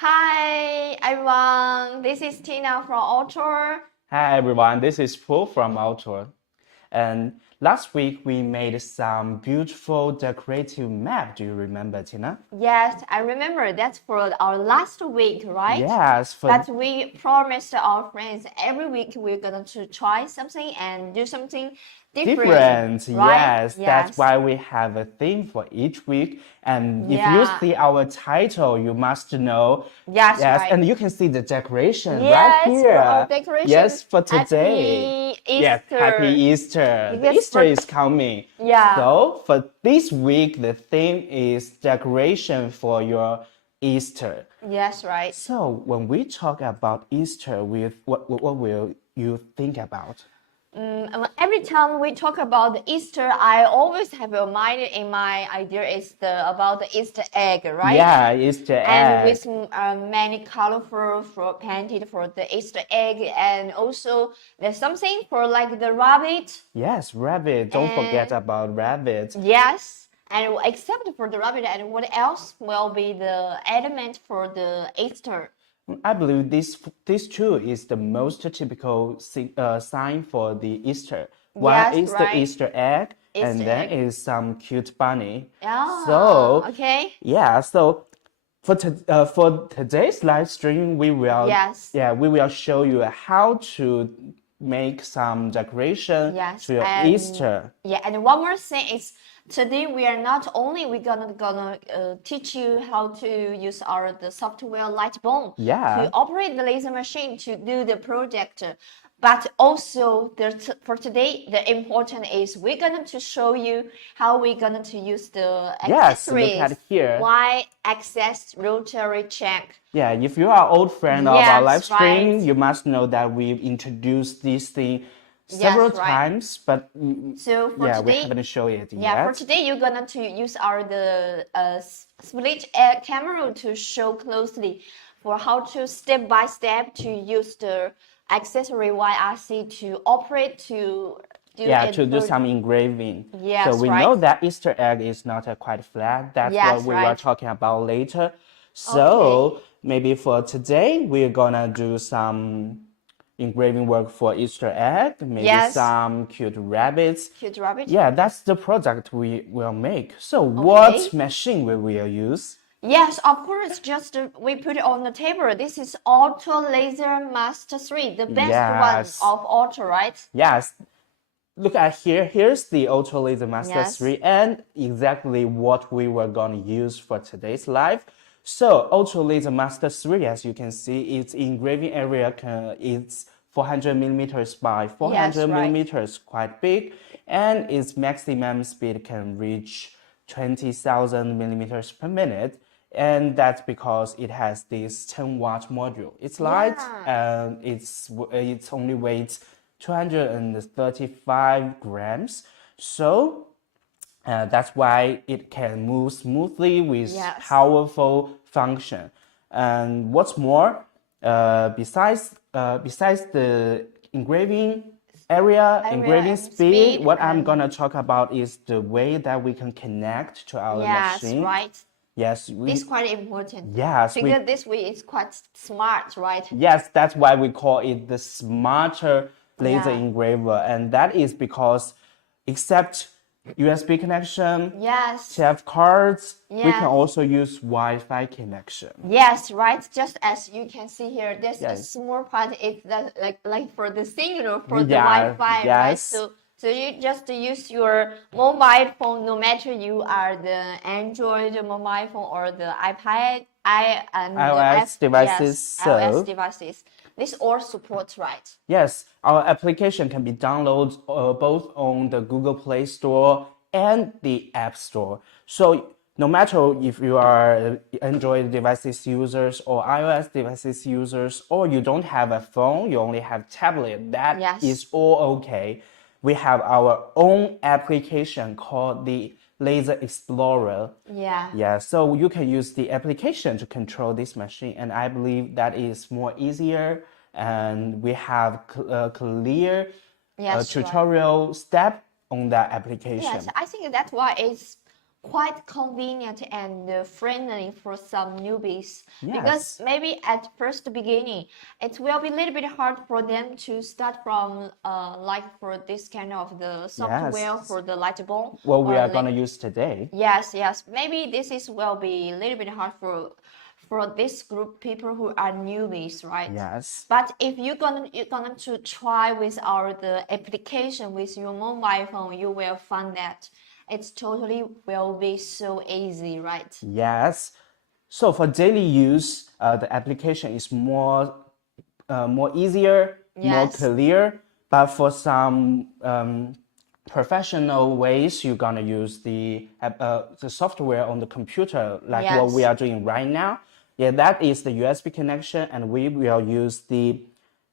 Hi everyone, this is Tina from Ortur. Hi everyone, this is Paul from Ortur. And last week we made some beautiful decorative map. Do you remember, Tina? Yes, I remember that's for our last week, right? Yes, But we promised our friends every week we're going to try something and do something different, right? Yes, that's Yes. why we have a theme for each week. And if you Yeah. see our title, you must know. Yes, Yes, right. and you can see the decoration right Yes, for our here. decoration. Yes, for today. Happy Yes, happy Easter. Easter. The Yes, Easter is coming. Yeah. So for this week, the theme is decoration for your Easter. Yes, right. So when we talk about Easter, what will you think about? Every time we talk about the Easter, I always have a mind in my idea is about the Easter egg, right? Yeah, Easter And egg. with many colorful for painted for the Easter egg, and also there's something for like the rabbit. Yes, rabbit. Don't forget And about rabbit. yes, and except for the rabbit, and what else will be the element for the Easter? I believe this too is the most typical sign for the Easter. One Yes, is the right. Easter egg, and Easter then egg. is some cute bunny. Ah, So okay. yeah, so for today's live stream, Yes. we will show you how to make some decoration Yes, to your and Easter. yeah, and one more thing is today we are not only gonna teach you how to use the software Lightburn Yeah. to operate the laser machine to do the project, but also for today the important is we're gonna to show you how we're gonna to use the Yes, look at accessories. here. Y-axis rotary check. Yeah, if you are old friend of our live Yes, stream, right. you must know that we've introduced this thing several Yes, right. times, but So for yeah, we today, haven't shown it yeah, for yet. today you're gonna to use the split camera to show closely for how to step by step to use the accessory YRC to operate to do Yeah, it to do for some engraving. So yes, we know right. that Easter egg is not quite flat. That's what Yes, we were right. talking about later. So Okay. maybe for today, we're gonna do some engraving work for Easter egg, maybe Yes. some cute rabbits. Cute rabbit. Yeah, that's the product we will make. So Okay. what machine we will use? Yes, of course. Just we put it on the table. This is Auto Laser Master 3, the best Yes. one of Auto, right? Yes. Look at here. Here's the Ultra Laser Master Yes. 3 and exactly what we were going to use for today's live. So Ultra Laser Master 3, as you can see, its engraving area it's 400 millimeters by 400 right. millimeters, quite big, and its maximum speed can reach 20,000 millimeters per minute. And that's because it has this 10-watt module. It's light and it's only weighs 235 grams. So that's why it can move smoothly with Yes. powerful function. And what's more, besides the engraving area, engraving and speed, what I'm and- gonna talk about is the way that we can connect to our Yes, machine. right. Yes, This is quite important. Yes, Because this way it's quite smart, right? Yes, that's why we call it the smarter laser Yeah. engraver, and that is because except USB connection, Yes. TF cards, we Yes. can also use Wi-Fi connection. Yes, right. Just as you can see here, there's a Yes. small part. It's that like for the signal for the Yeah, Wi-Fi, right? yes. So you just use your mobile phone, no matter you are the Android mobile phone or the iPad, iOS devices, Yes, iOS devices. This all supports, right? Yes, our application can be downloaded both on the Google Play Store and the App Store. So no matter if you are Android devices users or iOS devices users, or you don't have a phone, you only have tablet, that Yes. is all okay. We have our own application called the Laser Explorer. Yeah. Yeah, so you can use the application to control this machine, and I believe that is more easier, and we have a clear Yes, tutorial step on that application. Yes, I think that's why it's quite convenient and friendly for some newbies. Because Yes. maybe at first beginning, it will be a little bit hard for them to start from like for this kind of the software Yes. for the Lightburn. What we or are gonna use today. Yes, yes. Maybe this is will be a little bit hard for this group people who are newbies, right? Yes. But if you're gonna to try with our the application with your mobile phone, you will find that it's totally will be so easy, right? Yes. So for daily use, the application is more easier, more Yes. clear. But for some professional ways, you're gonna use the software on the computer, like what we Yes. are doing right now. Yeah, that is the USB connection, and we will use the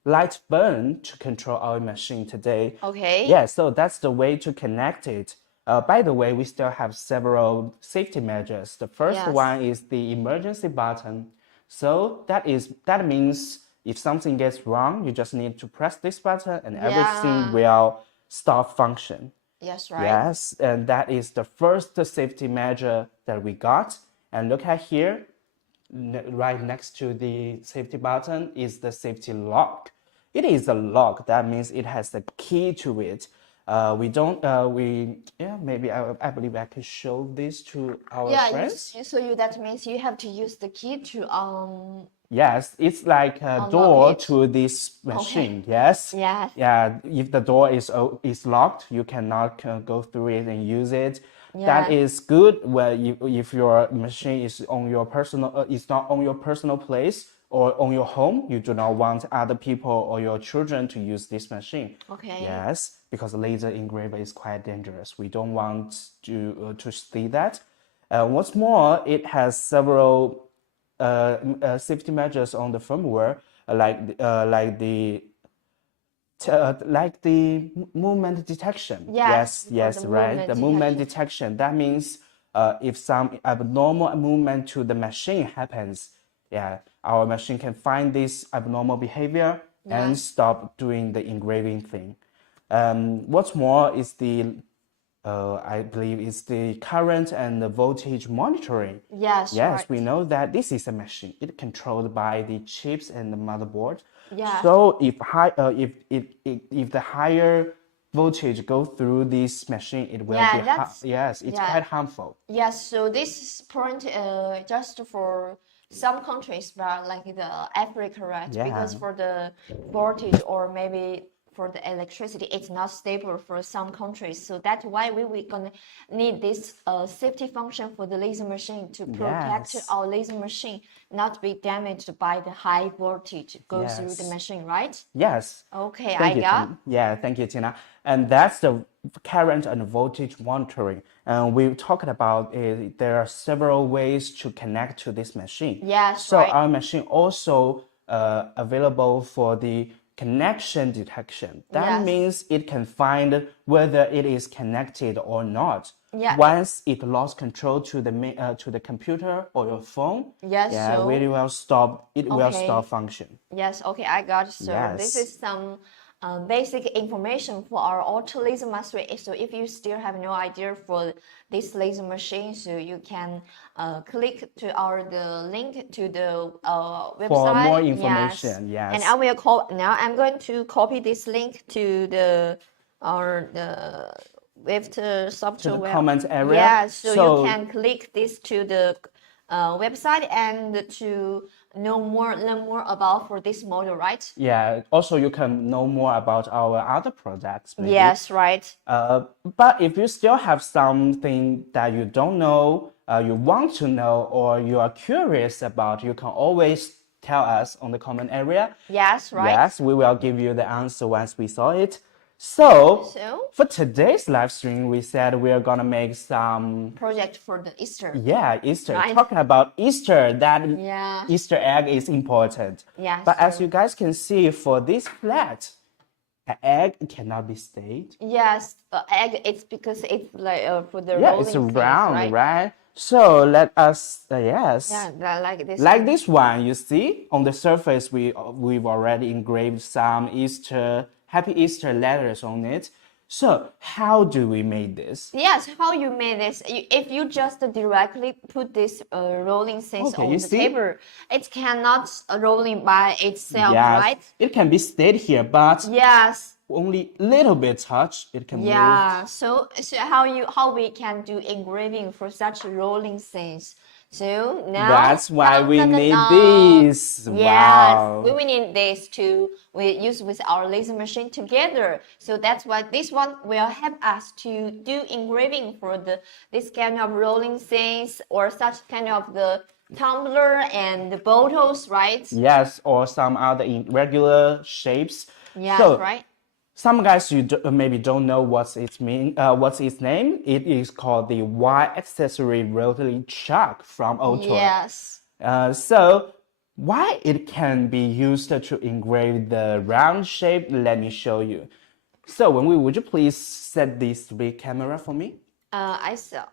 Lightburn to control our machine today. Okay. Yeah, so that's the way to connect it. By the way, we still have several safety measures. The first Yes. one is the emergency button. So that means if something gets wrong, you just need to press this button and everything Yeah. will stop function. Yes, right. Yes, and that is the first safety measure that we got. And look at here, right next to the safety button is the safety lock. It is a lock. That means it has a key to it. We don't. Yeah. Maybe I believe I can show this to our Yeah, friends. that means you have to use the key to Yes, it's like a unlock door it. to this machine. Yes. Yes. Yeah. If the door is locked, you cannot go through it and use it. That Yeah. is good. Well, if your machine is on your personal, is not on your personal place or on your home, you do not want other people or your children to use this machine. Okay. Yes, because laser engraver is quite dangerous. We don't want to see that. What's more, it has several safety measures on the firmware, like the movement detection. Yes, for Yes, the right. movement The movement detection. detection. That means if some abnormal movement to the machine happens, yeah, our machine can find this abnormal behavior and Yes. stop doing the engraving thing. What's more is I believe it's the current and the voltage monitoring. Yes, Yes, right. we know that this is a machine. It's controlled by the chips and the motherboard. Yeah. So if the higher voltage go through this machine, it will Yeah, be yes, it's yeah. quite harmful. Yes, so this is point just for some countries, but like the Africa, right? Yeah. Because for the voltage or maybe for the electricity, it's not stable for some countries. So that's why we gonna need this safety function for the laser machine to protect Yes. our laser machine not be damaged by the high voltage go through the Yes. machine, right? Yes. Okay, Thank I you, got. Tina. Yeah, thank you, Tina. And that's the current and voltage monitoring. And we talked about it. There are several ways to connect to this machine. Yes, So right. our machine also available for the connection detection. That Yes. means it can find whether it is connected or not. Yeah. Once it lost control to the computer or your phone, Yes, yeah, so- it will stop. It will Okay. stop function. Yes, okay, I got it. So this Yes. is some basic information for our auto laser mastery. So if you still have no idea for this laser machine, so you can click to the link to the website For more information, yes. And I will now I'm going to copy this link to the with the software comment area. Yeah, so So- you can click this to the website and to learn more about for this model, right? Yeah. Also, you can know more about our other products. Maybe. Yes, right. But if you still have something that you don't know, you want to know, or you are curious about, you can always tell us on the comment area. Yes, right. Yes, we will give you the answer once we saw it. So, So? for today's live stream, we said we are gonna make some Project for the Easter. Easter. Right. Talking about Easter, that Yeah. Easter egg is important. Yeah, But as so- you guys can see, for this flat, an egg cannot be stayed. Yes, egg. It's because it's like for the Yeah, rolling it's things, round, right? So let us, yes. Yeah, like this. Like this one, you see, on the surface, we've already engraved some Happy Easter letters on it. So how do we make this? Yes, how you made this? If you just directly put this rolling things Okay, on you the see? table, it cannot rolling by itself, Yes, right? it can be stayed here, but Yes. only little bit touch, it can move. Yeah. So how we can do engraving for such rolling things? So now That's why we need dun. this. Yes, Wow. we will need this to we use with our laser machine together. So that's why this one will help us to do engraving for this kind of rolling things or such kind of the tumbler and the bottles, right? Yes, or some other irregular shapes. Yes, So right. some guys maybe don't know what's its name. It is called the Y accessory rotary chuck from Ortur. Yes. So why it can be used to engrave the round shape? Let me show you. So would you please set this big camera for me? I saw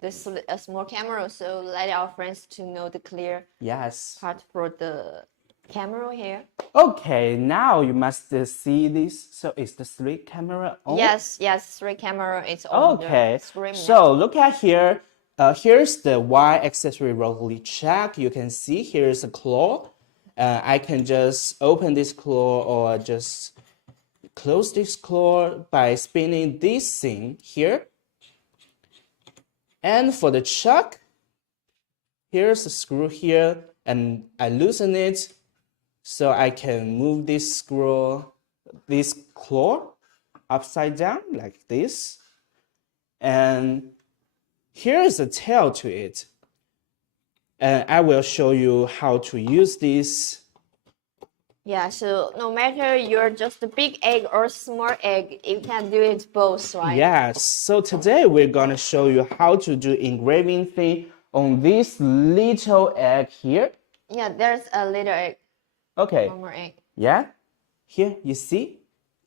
this a small camera, so let our friends to know the clear Yes. part for the camera here. Okay, now you must see this. So is the 3 camera on? Yes, 3 camera is on Okay, the screen now. so look at here. Here's the Y accessory rotary chuck. You can see here's a claw. I can just open this claw or just close this claw by spinning this thing here. And for the chuck, here's a screw here, and I loosen it so I can move this claw upside down like this. And here is a tail to it. And I will show you how to use this. Yeah, so no matter you're just a big egg or small egg, you can do it both, right? Yes, so today we're gonna show you how to do engraving thing on this little egg here. Yeah, there's a little egg, Okay, one more egg. yeah, here you see,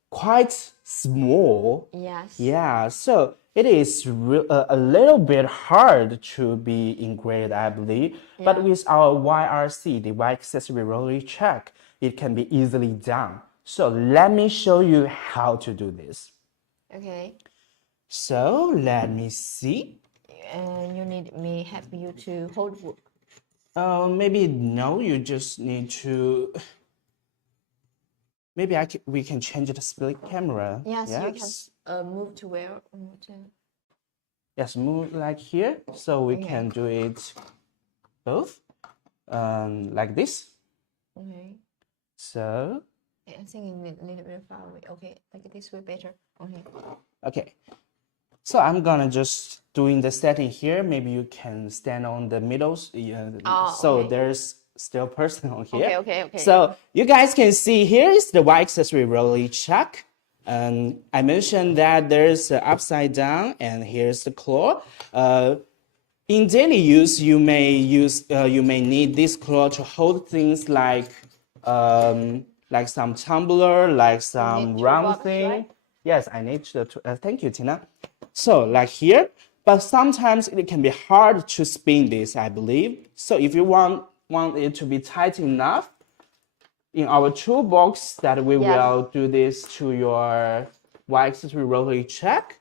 quite small. Yes. Yeah, so it is a little bit hard to be engraved, I believe. But Yeah. with our YRC, the Y accessory rotary chuck, it can be easily done. So let me show you how to do this. Okay. So let me see. And you need me help you to hold wood. Maybe no, you just need to. Maybe we can change the split camera. Yes, you can move to where? Move to... Yes, move like here, so we Okay. can do it both, like this. Okay. So, I think a little bit far away. Okay, like this way better. Okay. okay. So I'm gonna just doing the setting here. Maybe you can stand on the middles. So okay. there's still person on here. Okay. So you guys can see here is the Y accessory rotary chuck. And I mentioned that there's the upside down, and here's the claw. In daily use, you may need this claw to hold things like some tumbler, like some round toolbox, thing. right? Yes, I need to. Thank you, Tina. So like here, but sometimes it can be hard to spin this, I believe. So if you want it to be tight enough, in our toolbox that we will do this to your Y accessory rotary chuck.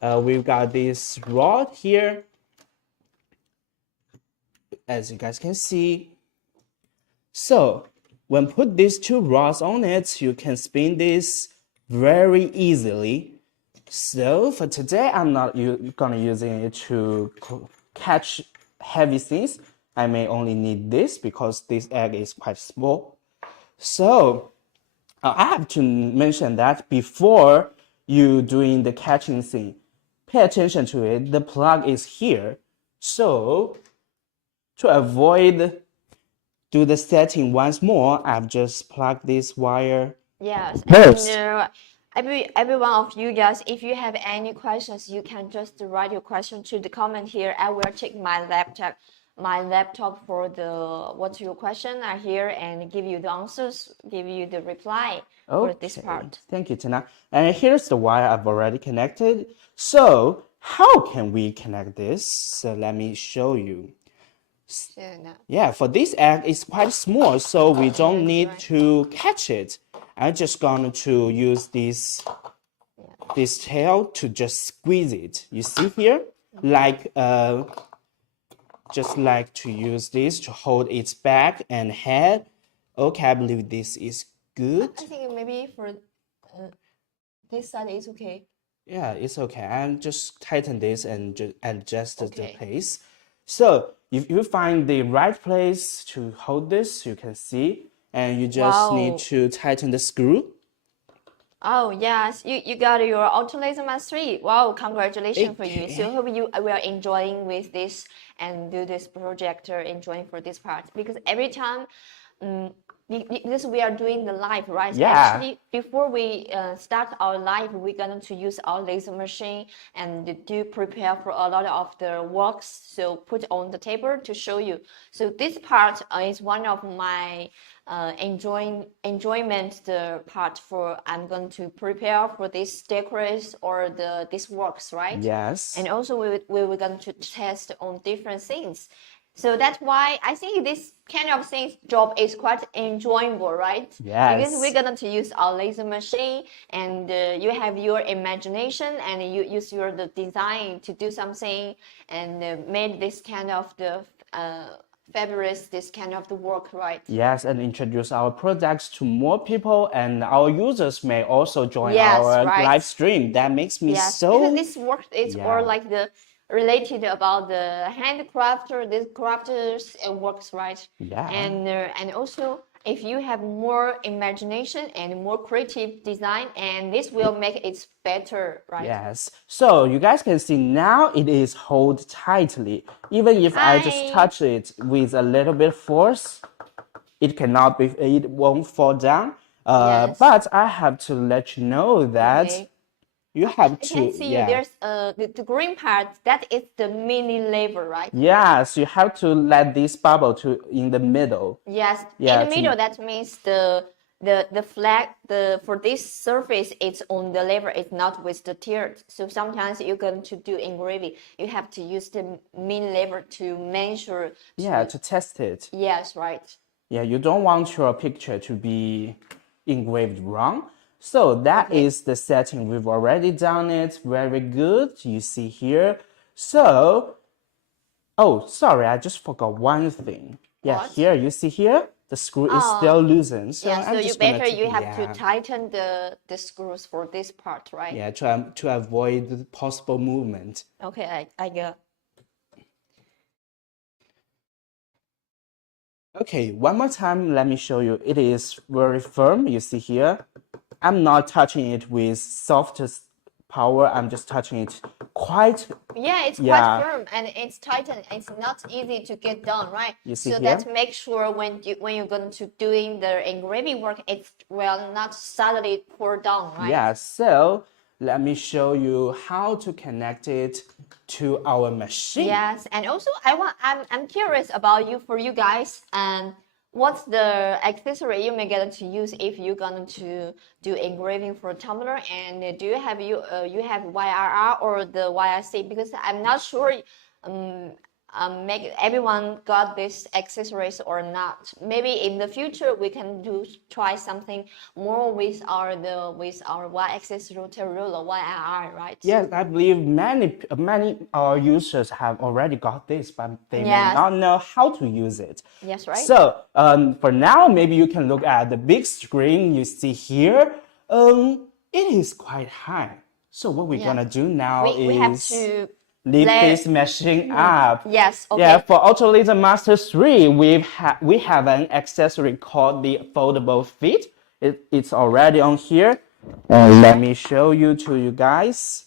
We've got this rod here, as you guys can see. So when put these 2 rods on it, you can spin this very easily. So for today, I'm not gonna using it to catch heavy things. I may only need this because this egg is quite small. So I have to mention that before you doing the catching thing, pay attention to it. The plug is here. So to avoid do the setting once more, I've just plugged this wire. Yes. First. And every one of you guys, if you have any questions, you can just write your question to the comment here. I will check my laptop for what's your question are here and give you the answers, give you the reply for this part. Thank you, Tina. And here's the wire I've already connected. So how can we connect this? So let me show you. Yeah, for this egg, it's quite small, so we don't need to catch it. I'm just going to use this this tail to just squeeze it. You see here, like just like to use this to hold its back and head. Okay, I believe this is good. I think maybe for this side is okay. Yeah, it's okay. I'm just tighten this and just adjust the Okay. place. So if you find the right place to hold this, you can see, and you just need Wow. to tighten the screw. Oh yes, you got your Ortur Laser Master 3. Wow, congratulations for you. So Okay. hope you will enjoying with this and do this project or enjoying for this part, because every time because we are doing the live, right? Yeah. Actually, before we start our live, we're going to use our laser machine and do prepare for a lot of the works. So put on the table to show you. So this part is one of my enjoyment the part for I'm going to prepare for this decorative or this works, right? Yes. And also we were going to test on different things. So that's why I think this kind of things job is quite enjoyable, right? Yes. Because we're going to use our laser machine, and you have your imagination and you use your the design to do something and made this kind of the fabulous this kind of the work, right? Yes, and introduce our products to more people, and our users may also join Yes, our right. live stream. That makes me Yes, so. because this work is Yeah. all like the related about the handcrafter, this crafters works, right? Yeah. And also if you have more imagination and more creative design, and this will make it better, right? Yes. So you guys can see now it is hold tightly. Even if I just Hi. touch it with a little bit force, it cannot be. It won't fall down. Yes. But I have to let you know that Okay. you have I to. can see Yeah. there's the green part, that is the mini lever, right? Yes, you have to let this bubble to in the middle. Yes, Yeah, in the middle, that means the flag for this surface it's on the lever, it's not with the tilt. So sometimes you're going to do engraving, you have to use the mini lever to measure. Yeah, to test it. Yes, right. Yeah, you don't want your picture to be engraved wrong. So that Okay. is the setting. We've already done it. Very good. You see here. So, oh, sorry, I just forgot one thing. Yeah, What? here, you see here, the screw is still loosened. So Yeah, so I'm you just gonna better you have yeah. to tighten the screws for this part, right? Yeah, to avoid the possible movement. Okay, I got. Okay, one more time, let me show you. It is very firm, you see here. I'm not touching it with softest power, I'm just touching it quite. Yeah, it's Yeah. quite firm and it's tightened. It's not easy to get done, right? You see so here? that make sure when you're going to doing the engraving work, it will not suddenly pour down, right? Yeah, so let me show you how to connect it to our machine. Yes, and also I'm curious about you for you guys and what's the accessory you may get to use if you're going to do engraving for a tumbler, and do you have you have YRR or the YRC, because I'm not sure make everyone got these accessories or not. Maybe in the future we can try something more with our Y-axis router ruler YRR, right? Yes, I believe many our users have already got this, but they may not know how to use it. Yes, right. So for now, maybe you can look at the big screen you see here. It is quite high. So what we're gonna do now we have is to lift this machine up. Yes, okay. Yeah, for Ortur Laser Master 3, we have an accessory called the foldable feet. It's already on here. Let me show you to you guys.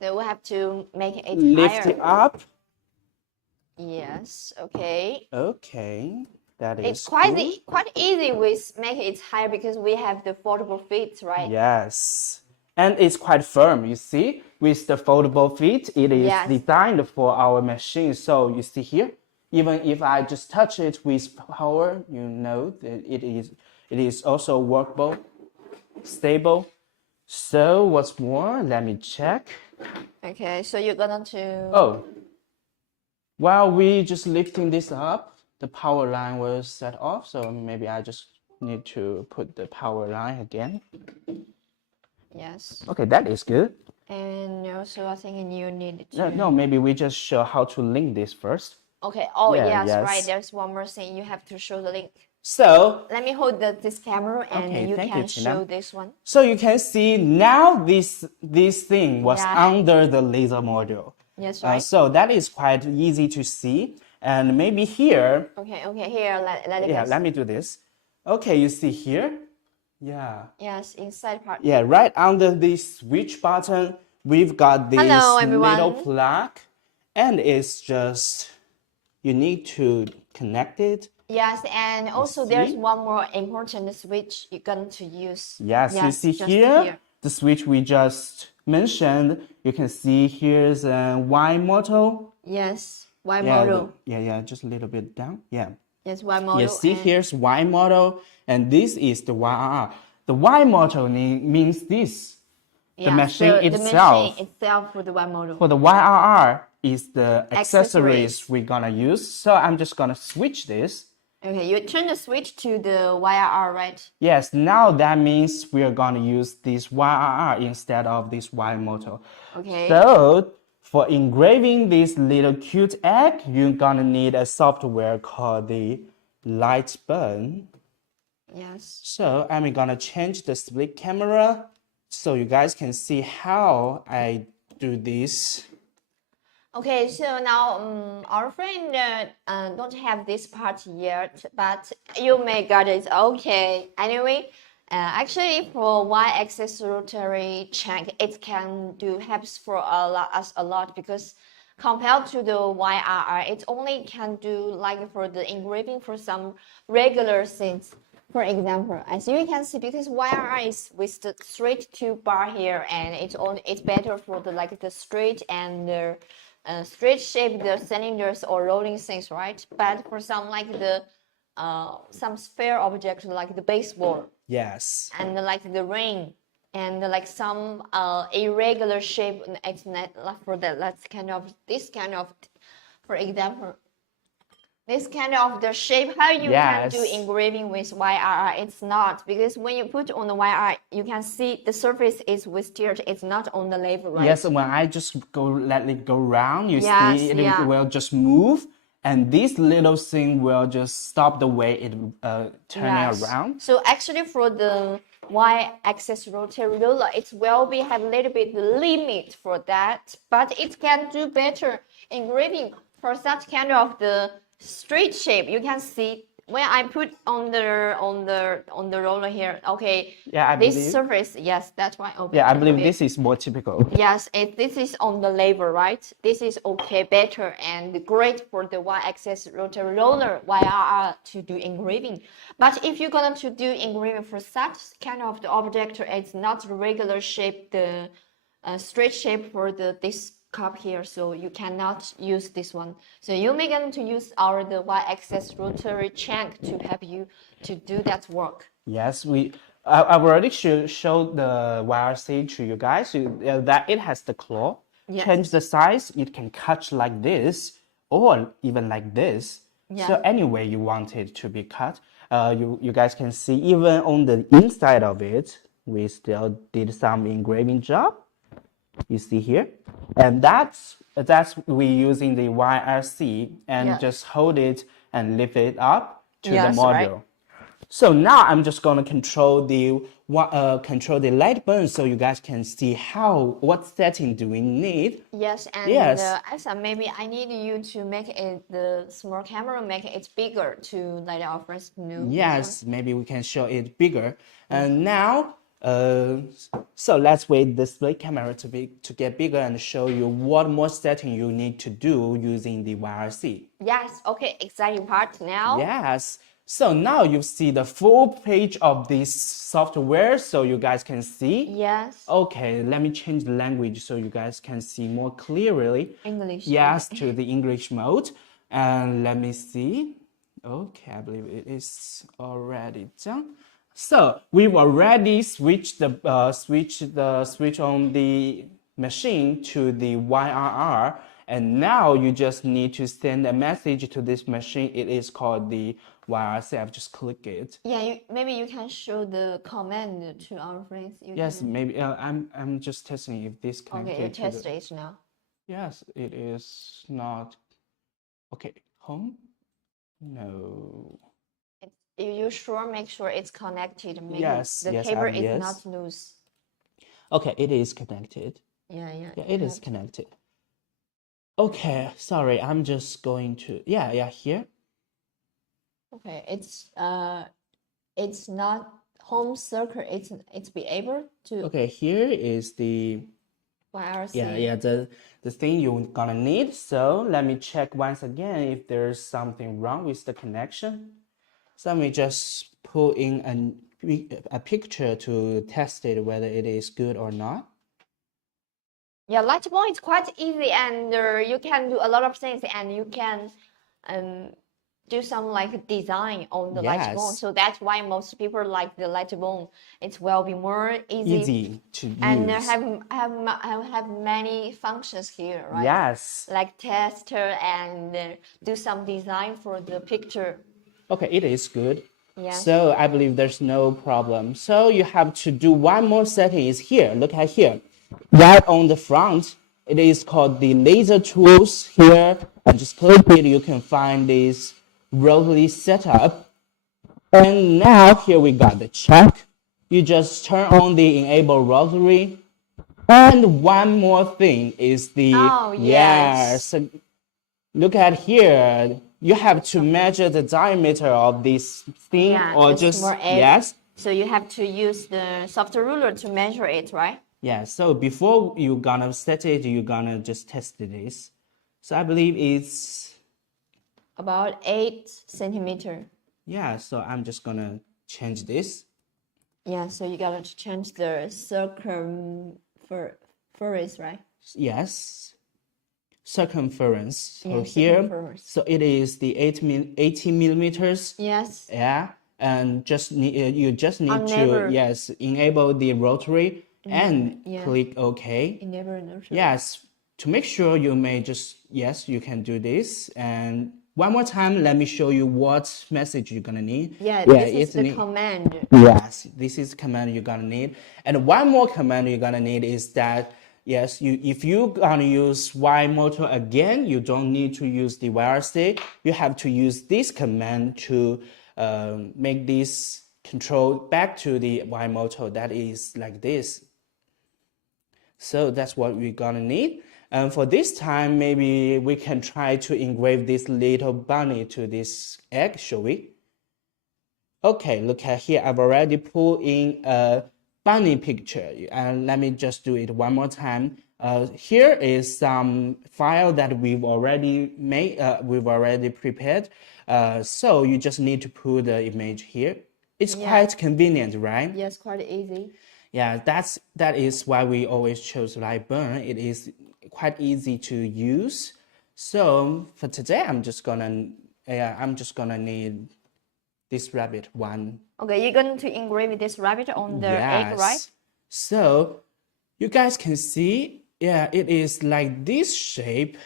So we have to make it Lift higher. it up. Yes, okay. Okay, that is It's quite good. quite easy with making it higher because we have the foldable feet, right? Yes. And it's quite firm, you see? With the foldable feet, it is designed for our machine. So you see here, even if I just touch it with power, you know that it is also workable, stable. So what's more, let me check. Okay, so you're gonna to... Oh, while we just lifting this up, the power line was set off. So maybe I just need to put the power line again. Yes. Okay, that is good. And also, I think you need to. No, maybe we just show how to link this first. Okay. Oh, Yeah, yes, right. yes. There's one more thing. You have to show the link. So, Let me hold this camera and okay, you thank can you, Tina. show this one. So you can see now this thing was Yeah. under the laser module. Yes, right. So that is quite easy to see. And maybe here, Okay, here, let it yeah, go. let me do this. Okay, you see here? Yeah. Yes, inside part. Yeah, right under this switch button, we've got this Hello, little everyone. plug. And it's just, you need to connect it. Yes, and also there's see? one more important switch you're going to use. Yes, you see just here, the switch we just mentioned. You can see here's a Y model. Yes, Y Yeah, model. yeah, just a little bit down. Yeah. Yes, Y model. You see and here's Y model, and this is the YRR. The Y model means this. The yeah, machine so itself. The machine itself for the Y model. For the YRR is the accessories Accessories. we're gonna use. So I'm just gonna switch this. Okay, you turn the switch to the YRR, right? Yes, now that means we are gonna use this YRR instead of this Y model. Okay. So for engraving this little cute egg, you're gonna need a software called the Lightburn. Yes. So I'm gonna change the split camera so you guys can see how I do this. Okay, so now our friend don't have this part yet, but you may got it. Okay. Anyway, actually for Y-axis rotary check, it can do helps for us a lot because compared to the YRR, it only can do like for the engraving for some regular things. For example, as you can see, because YRR is with the straight tube bar here, and it's better for the like the straight and the straight shape, the cylinders or rolling things, right? But for some like the some sphere object like the baseball, Yes. and like the ring, and like some irregular shape, it's not for that. That's kind of this kind of, for example. This kind of the shape, how you can do engraving with YRR, it's not, because when you put on the YRR, you can see the surface is with tilt, it's not on the level, right? Yes, when I just let it go round, you Yes, see it yeah. will just move, and this little thing will just stop the way it turning around. So actually for the Y-axis rotary roller, it will be have a little bit limit for that, but it can do better engraving for such kind of the straight shape. You can see when I put on the roller here. Okay. Yeah, this surface. Yes, that's why. Okay. Yeah, I believe this is more typical. Yes, this is on the level, right? This is okay, better and great for the Y-axis rotary roller YRR to do engraving. But if you're going to do engraving for such kind of the object, it's not regular shape, the straight shape for this cup here, so you cannot use this one. So you may going to use the Y-axis rotary shank to help you to do that work. Yes, I've already showed the YRC to you guys that it has the claw. Yes. Change the size, it can cut like this or even like this. Yeah. So any way you want it to be cut, you guys can see even on the inside of it, we still did some engraving job. You see here, and that's we using the YRC and just hold it and lift it up to the module. Right. So now I'm just gonna control the Lightburn so you guys can see what setting do we need. Yes, and Asa, maybe I need you to make it the small camera, make it bigger to let our friends know. Yes, maybe we can show it bigger. And now. So let's wait the split camera to get bigger and show you what more setting you need to do using the YRC. Yes, okay, exciting part now. Yes. So now you see the full page of this software so you guys can see. Yes. Okay, let me change the language so you guys can see more clearly. English. Yes, to the English mode. And let me see. Okay, I believe it is already done. So we've already switched the switch on the machine to the YRR, and now you just need to send a message to this machine. It is called the YRC, I've just clicked it. Yeah, maybe you can show the command to our friends. Yes, maybe I'm just testing if this connected. Okay, you test it now. Yes, it is not. Okay, home? No. You sure make sure it's connected. Yes, the yes, cable is yes. not loose. Okay, it is connected. Yeah, Yeah, it is connected. Okay, sorry, I'm just going to here. Okay, it's not home circle. It's be able to. Okay, here is the YRC. the thing you're gonna need. So let me check once again if there's something wrong with the connection. So let me just pull in a picture to test it whether it is good or not. Yeah, Lightburn is quite easy, and you can do a lot of things, and you can do some like design on the Lightburn. So that's why most people like the Lightburn. It will be more easy to use, and have many functions here, right? Yes. Like tester and do some design for the picture. Okay, it is good. Yeah. So I believe there's no problem. So you have to do one more setting is here. Look at here. Right on the front, it is called the laser tools here. And just click it, you can find this rotary setup. And now here we got the check. You just turn on the enable rotary. And one more thing is the so look at here. You have to measure the diameter of this thing or just So you have to use the soft ruler to measure it, right? Yeah, so before you're gonna set it, you're gonna just test this. So I believe it's about 8 centimeter. Yeah, so I'm just gonna change this. Yeah, so you gotta change the circumference, right? Yes, circumference. So here, so it is the 80 millimeters. Yes. Yeah, and you just need to enable the rotary. And click OK. Yes, to make sure you may just, you can do this. And one more time, let me show you what message you're gonna need. This is the command. Yes, this is the command you're gonna need. And one more command you're gonna need is that, if you're gonna use Y motor again, you don't need to use the YRC. You have to use this command to make this control back to the Y motor. That is like this. So that's what we're gonna need. And for this time, maybe we can try to engrave this little bunny to this egg, shall we? Okay, look at here. I've already pulled in a bunny picture. And let me just do it one more time. Here is some file that we've already made, we've already prepared. So you just need to put the image here. It's quite convenient, right? Yes, quite easy. Yeah, that is why we always chose Lightburn. It is quite easy to use. So for today, I'm just gonna need this rabbit one. Okay, you're going to engrave this rabbit on the egg, right? So you guys can see, it is like this shape,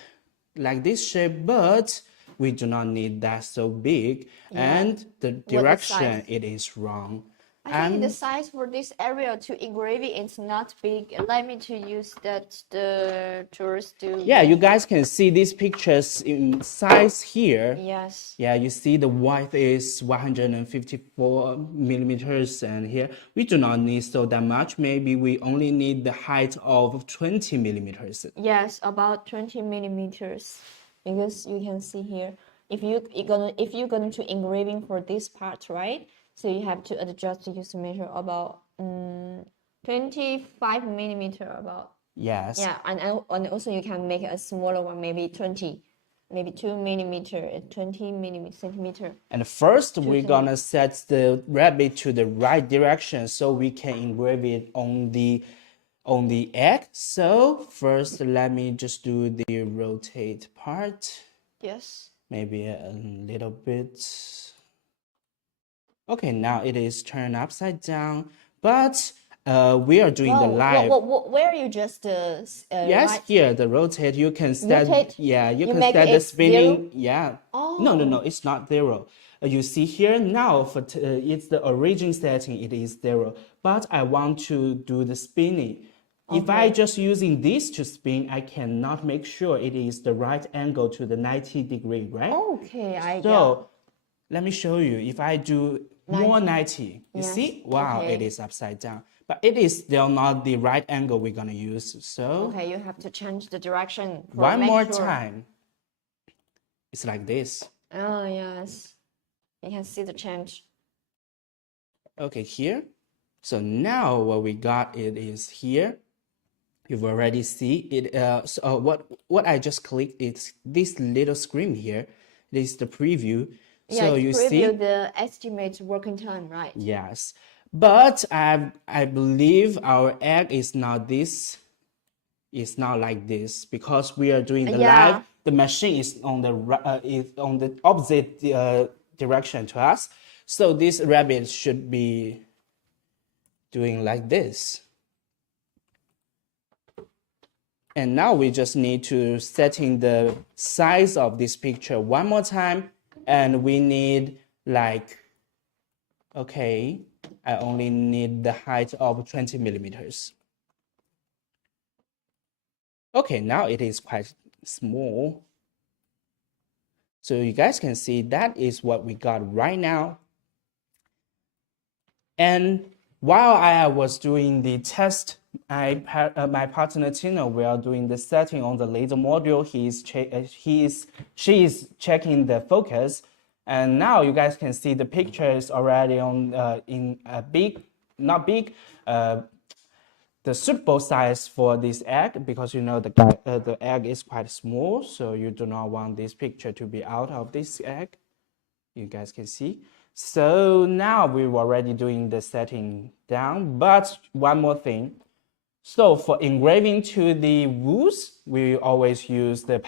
but we do not need that so big, and the direction it is wrong. I think the size for this area to engrave it is not big. Allow me to use the tools to. Yeah, you guys can see these pictures in size here. Yes. Yeah, you see the width is 154 millimeters, and here we do not need that much. Maybe we only need the height of 20 millimeters. Yes, about 20 millimeters, because you can see here. If you're going to engraving for this part, right? So you have to adjust use measure about 25 millimeter about. Yes. Yeah, and also you can make a smaller one, maybe 2 millimeter, 20 centimeter. And first we're gonna set the rabbit to the right direction so we can engrave it on the egg. So first let me just do the rotate part. Yes. Maybe a little bit. Okay, now it is turned upside down, but we are doing the live. Where you just yes, here the rotate. You can set. Rotate? Yeah, you can set the spinning. 0? Yeah. Oh. No, it's not 0. You see here now, for it's the origin setting, it is 0. But I want to do the spinning. If I just using this to spin, I cannot make sure it is the right angle to the 90-degree, right? Okay, I got. So let me show you. If I do more 90, you see? Wow, okay. it is upside down. But it is still not the right angle we're going to use. So Okay, you have to change the direction. one more time. It's like this. Oh, yes. You can see the change. Okay, here. So now what we got it is here. You've already see it. So what I just clicked is this little screen here. This is the preview. Yeah, so you see the estimate working time, right? Yes, but I believe our egg is not this. It's not like this because we are doing the live. The machine is on the opposite direction to us. So this rabbit should be doing like this. And now we just need to setting the size of this picture one more time. And we need like, okay, I only need the height of 20 millimeters. Okay, now it is quite small. So you guys can see that is what we got right now. And while I was doing the test, my partner Tina, we are doing the setting on the laser module. She is checking the focus, and now you guys can see the picture is already on in a big, not big, the suitable size for this egg, because you know the egg is quite small, so you do not want this picture to be out of this egg. You guys can see. So now we're already doing the setting down, but one more thing. So for engraving to the woods, we always use the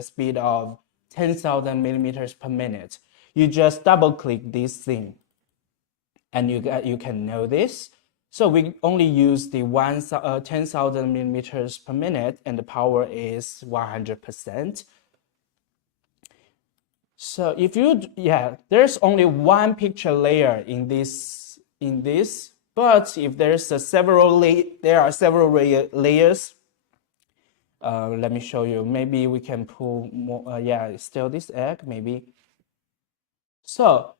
speed of 10,000 millimeters per minute. You just double click this thing and you can know this. So we only use the 10,000 millimeters per minute and the power is 100%. So if you, there's only one picture layer in this, but if there are several layers. Let me show you. Maybe we can pull more. Still this egg, maybe. So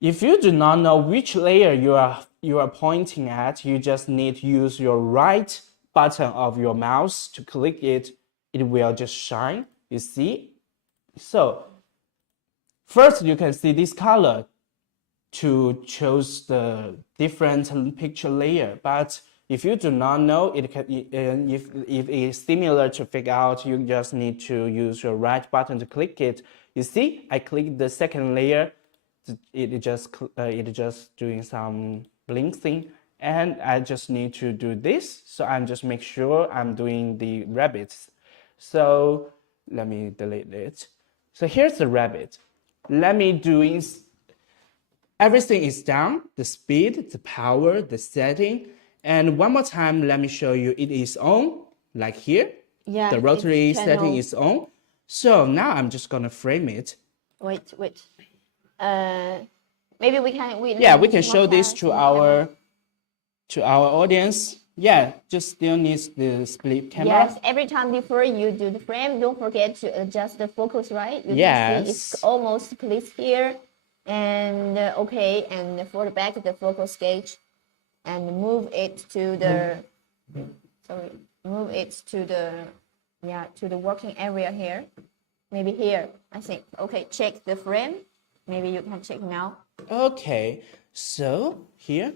if you do not know which layer you are pointing at, you just need to use your right button of your mouse to click it. It will just shine. You see? So first, you can see this color to choose the different picture layer. But if you do not know, if it is similar to figure out, you just need to use your right button to click it. You see, I clicked the second layer. It just doing some blink thing, and I just need to do this. So I'm just make sure I'm doing the rabbits. So let me delete it. So here's the rabbit. Let me doing, everything is down, the speed, the power, the setting. And one more time, let me show you it is on, like here. Yeah, the rotary setting is on. So now I'm just gonna frame it. Wait. Maybe we can, we can show this to our audience. Yeah, just still needs the split camera. Yes, every time before you do the frame, don't forget to adjust the focus, right? You can see it's almost placed here. And okay, and for the back, the focus gauge, and move it to the, move it to the working area here. Maybe here, I think. Okay, check the frame. Maybe you can check now. Okay, so here.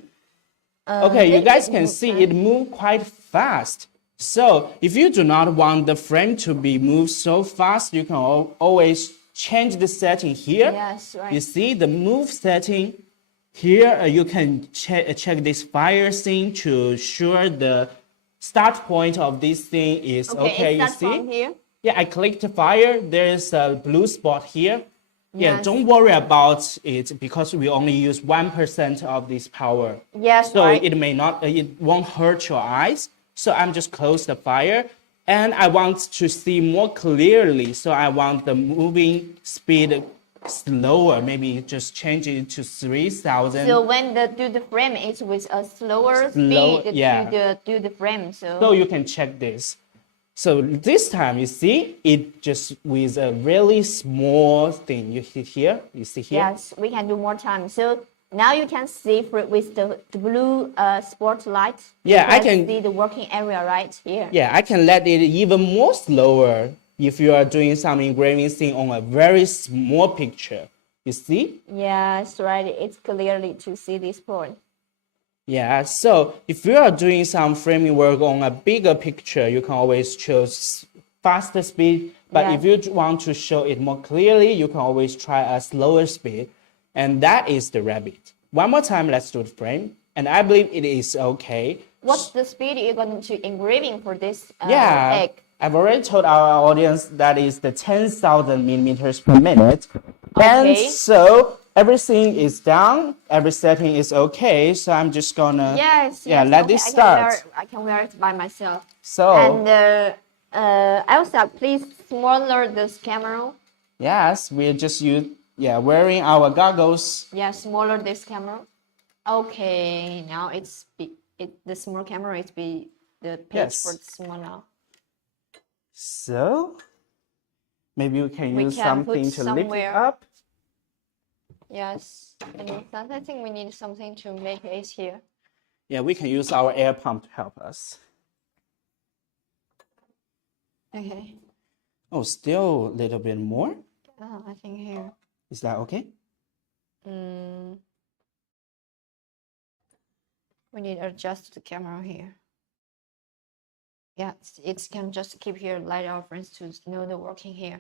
Okay, you guys can see it move quite fast. So if you do not want the frame to be moved so fast, you can always change the setting here. Yes, right. You see the move setting here. You can check this fire thing to ensure the start point of this thing is okay. You see? Here. Yeah, I clicked fire. There's a blue spot here. Yeah, don't worry about it because we only use 1% of this power. Yes, so it won't hurt your eyes. So I'm just close the fire, and I want to see more clearly. So I want the moving speed slower, maybe just change it to 3,000. So when do the frame is with a slower speed yeah. do the frame. So you can check this. So this time you see it just with a really small thing. You see here, Yes, we can do more time. So now you can see with the blue spotlight. Yeah, you I can see the working area right here. Yeah, I can let it even more slower if you are doing some engraving thing on a very small picture. You see? Yes, right. It's clearly to see this point. Yeah, so if you are doing some framing work on a bigger picture, you can always choose faster speed. But if you want to show it more clearly, you can always try a slower speed. And that is the rabbit. One more time, let's do the frame. And I believe it is okay. What's the speed you're going to engraving for this egg? I've already told our audience that is the 10,000 millimeters per minute. And so everything is down, every setting is okay. So I'm just gonna let this start. I can wear it by myself. So and Elsa, please smaller this camera. Yes, we're just wearing our goggles. Yeah, smaller this camera. Okay, now it's big. The small camera is big. The page for the small now. So maybe we can use something to lift it up. Yes, and I think we need something to make it here. Yeah, we can use our air pump to help us. Okay. Oh, still a little bit more? Oh, I think here. Is that okay? We need to adjust the camera here. Yeah, it can just keep here light our friends to know the working here.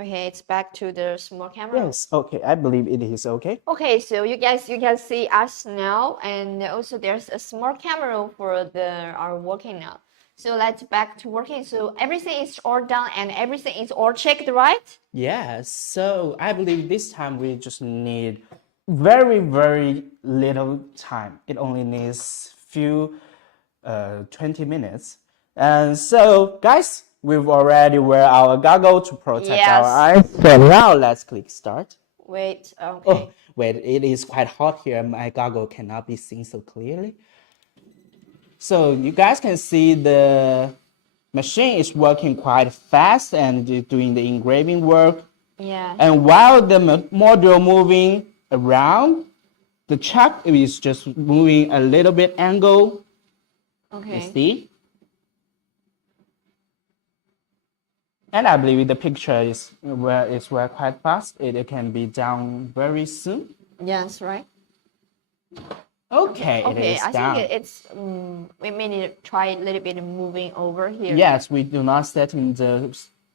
Okay, it's back to the small camera. Yes, okay, I believe it is okay. Okay, so you can see us now, and also there's a small camera for our working now. So let's back to working. So everything is all done and everything is all checked, right? Yes, so I believe this time we just need very, very little time. It only needs few 20 minutes. And so guys, we've already wear our goggle to protect our eyes. So now let's click start. Wait, okay. Oh, wait, it is quite hot here. My goggle cannot be seen so clearly. So you guys can see the machine is working quite fast and doing the engraving work. Yeah. And while the module moving around, the chuck is just moving a little bit angle. Okay. You see? And I believe the picture is quite fast. It can be done very soon. Yes, right. Okay, it is down. I think it's we may need to try a little bit moving over here. Yes, we do not set in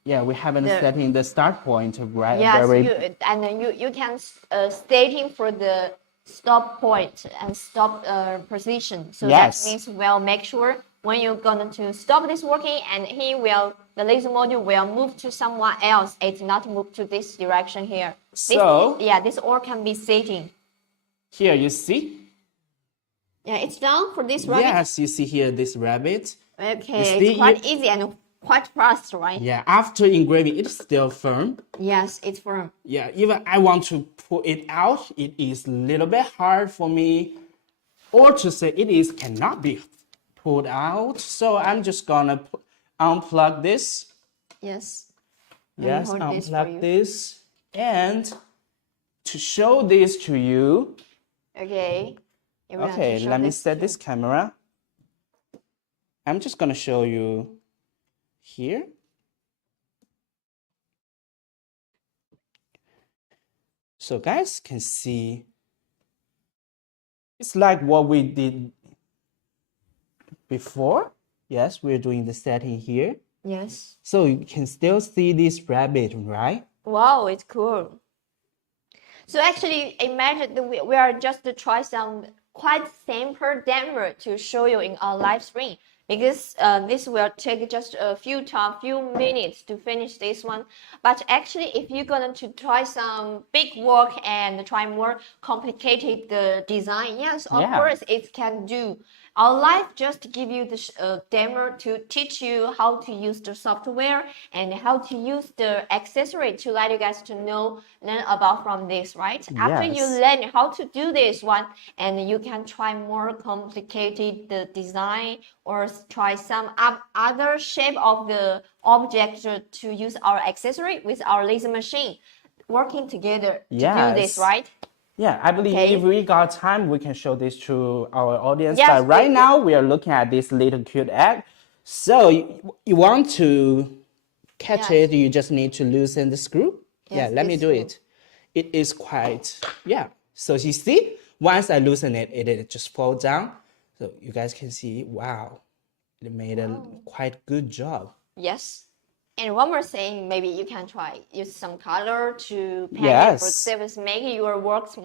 we haven't set in the start point right. Yes, you can stating for the stop point and stop position. So that means we'll make sure when you're going to stop this working, and the laser module will move to someone else. It's not move to this direction here. This all can be setting. Here you see. Yeah, it's done for this rabbit. Yes, you see here this rabbit. Okay, it's quite easy and quite fast, right? Yeah, after engraving, it's still firm. Yes, it's firm. Yeah, even I want to pull it out, it is a little bit hard for me. Or to say cannot be pulled out. So I'm just gonna unplug this. Yes. Yes, unplug this. And to show this to you. Okay. Okay, let me set this camera. I'm just gonna show you here. So guys can see, it's like what we did before. Yes, we're doing the setting here. Yes. So you can still see this rabbit, right? Wow, it's cool. So actually, imagine that we are just to try some quite simple demo to show you in our live stream, because this will take just a few minutes to finish this one. But actually, if you're going to try some big work and try more complicated design, yes, of course it can do. Our live just give you the demo to teach you how to use the software and how to use the accessory to let you guys to learn about from this, right? After you Yes. learn how to do this one, and you can try more complicated the design or try some other shape of the object to use our accessory with our laser machine, working together to do this, Yes. right? Yeah, I believe Okay. if we got time, we can show this to our audience. Yes, But right now, we are looking at this little cute egg. So you want to catch Yes. it, you just need to loosen the screw. Yes, Yeah, let me this do screw. it. It is quite, yeah. So you see, once I loosen it, it just falls down. So you guys can see, wow, it made a quite good job. Yes. And one more thing, maybe you can try use some color to paint it for Yes. service, make your works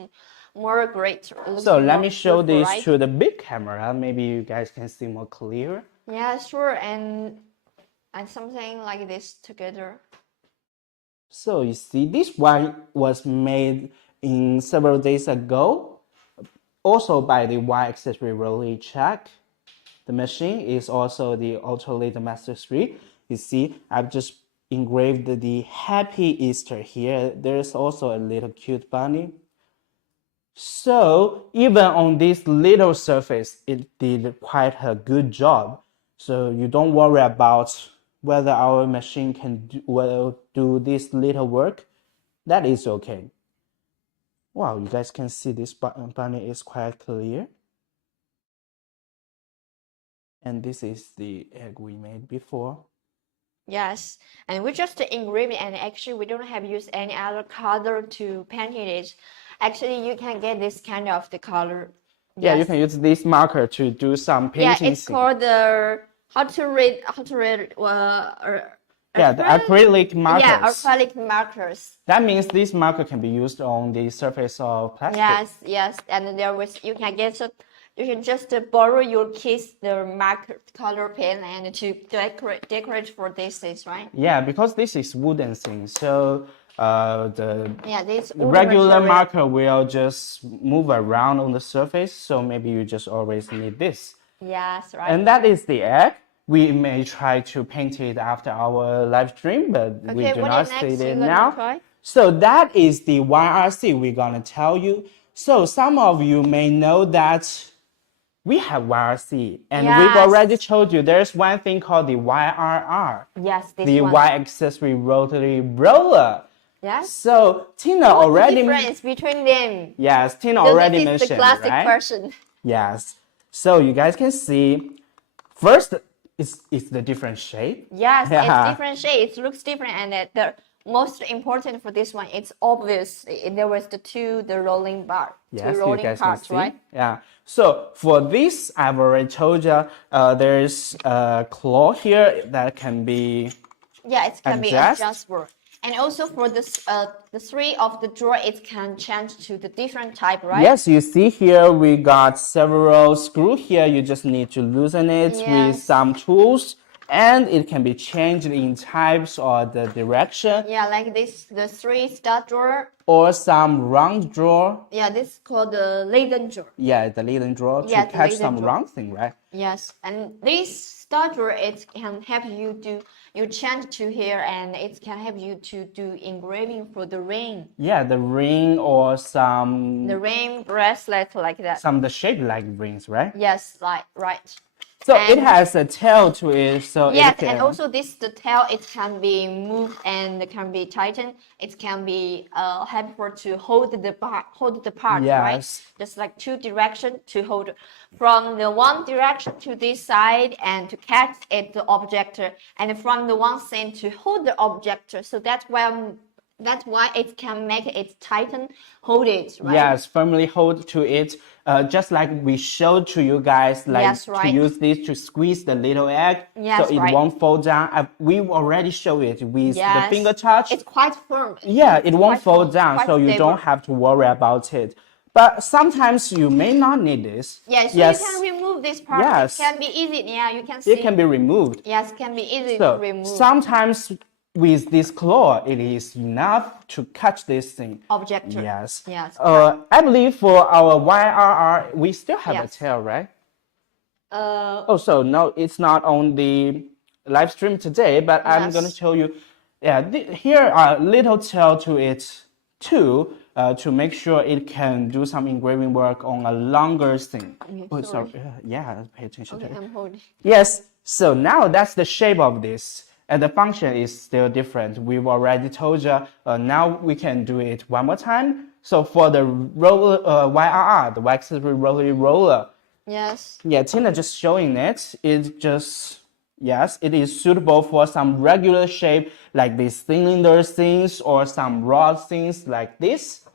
more great. So let me show beautiful, this right? to the big camera. Maybe you guys can see more clear. Yeah, sure. And something like this together. So you see, this one was made in several days ago, also by the Y accessory Rolly Check. The machine is also the Ortur Laser Master 3. You see, I've just engraved the Happy Easter here. There's also a little cute bunny. So even on this little surface, it did quite a good job. So you don't worry about whether our machine can do this little work. That is okay. Wow, you guys can see this bunny is quite clear. And this is the egg we made before. Yes, and we just engrave it, and actually we don't have used any other color to paint it. Actually, you can get this kind of the color. Yeah, you Yes. can use this marker to do some painting. Yeah, it's called the how to read yeah, the acrylic markers. Yeah, acrylic markers. That means this marker can be used on the surface of plastic. Yes, yes, and there was you can get you can just borrow your kids the marker color pen and to decorate for this things, right? Yeah, because this is wooden thing, so this the regular material. marker will just move around on the surface. So maybe you just always need this. Yes, right. And that is the egg. We may try to paint it after our live stream, but we do not see it now. So that is the YRC we're gonna tell you. So some of you may know that we have YRC, and we've already told you there's one thing called the YRR. Yes, this the one. Y accessory rotary roller. Yes. So Tina already. What's the difference between them? Yes, Tina already this is mentioned, the classic right? version. Yes. So you guys can see, first it's the different shape. Yes, it's different shape. It looks different, and the most important for this one, it's obvious. There was the rolling bar, Yes, two rolling you guys parts, can see. right? Yeah. So for this, I've already told you, there's a claw here that can be. Yeah, it can be adjust. adjustable. And also for this, the three of the drawer, it can change to the different type, right? Yes, you see here we got several screws here. You just need to loosen it with some tools, and it can be changed in types or the direction. Yeah, like this, the 3-star drawer. Or some round drawer. Yeah, this is called the Leyden drawer. Yeah, the Leyden drawer to catch some round thing, right? Yes, and this star drawer, it can help you you change to here, and it can help you to do engraving for the ring. Yeah, the ring or some. The ring bracelet like that. Some the shape like rings, right? Yes, right. So it has a tail to it, so yes, it can... and also the tail, it can be moved and it can be tightened. It can be helpful to hold the part, right? Just like two directions to hold from the one direction to this side and to catch it the object, and from the one side to hold the object. So that's why it can make it tighten, hold it, right? Yes, firmly hold to it. Just like we showed to you guys, like to use this to squeeze the little egg, so it won't fall down. We already showed it with the finger touch. It's quite firm. Yeah, it won't fall down, so you don't have to worry about it. But sometimes you may not need this. Yes, you can remove this part. Yes. It can be easy. Yeah, you can see. It can be removed. Yes, it can be easy to remove. Sometimes with this claw, it is enough to catch this thing. Object. Yes. Yes. I believe for our YRR, we still have a tail, right? Oh, so no, it's not on the live stream today, but I'm going to Yes. show you. Yeah, here are little tail to it too, to make sure it can do some engraving work on a longer thing. Okay, Oh, sorry. sorry. Yeah, pay attention Okay, to it. I'm holding. Yes, so now that's the shape of this, and the function is still different. We've already told you, now we can do it one more time. So for the roller, YRR, the wax roller roller, Yes. yeah, Tina just showing it. It's just, yes, it is suitable for some regular shape like these cylinder things or some rod things like this.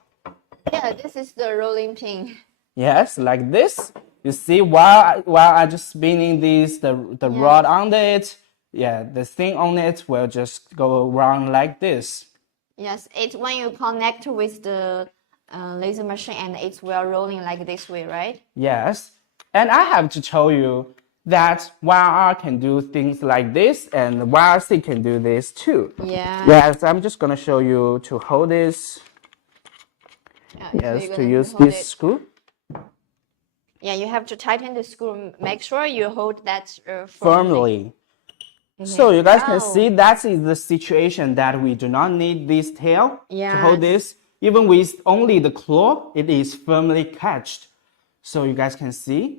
Yeah, this is the rolling pin. Yes, like this. You see, while I just spinning this, the rod on it, yeah, the thing on it will just go around like this. Yes, it's when you connect with the laser machine and it's well rolling like this way, right? Yes, and I have to tell you that YR can do things like this and YRC can do this too. Yeah. Yes, I'm just gonna show you to hold this. Yeah, so Yes, you're to gonna use hold this it. screw. Yeah, you have to tighten the screw. Make sure you hold that firmly. Firmly. Okay. So you guys can Oh. see that is the situation that we do not need this tail to hold Yes. this. Even with only the claw, it is firmly catched. So you guys can see,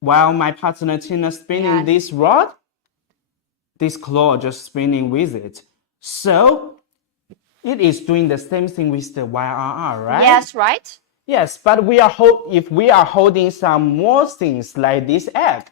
while my partner Tina spinning Yes. this rod, this claw just spinning with it. So it is doing the same thing with the YRR, right? Yes, right? Yes, but if we are holding some more things like this egg,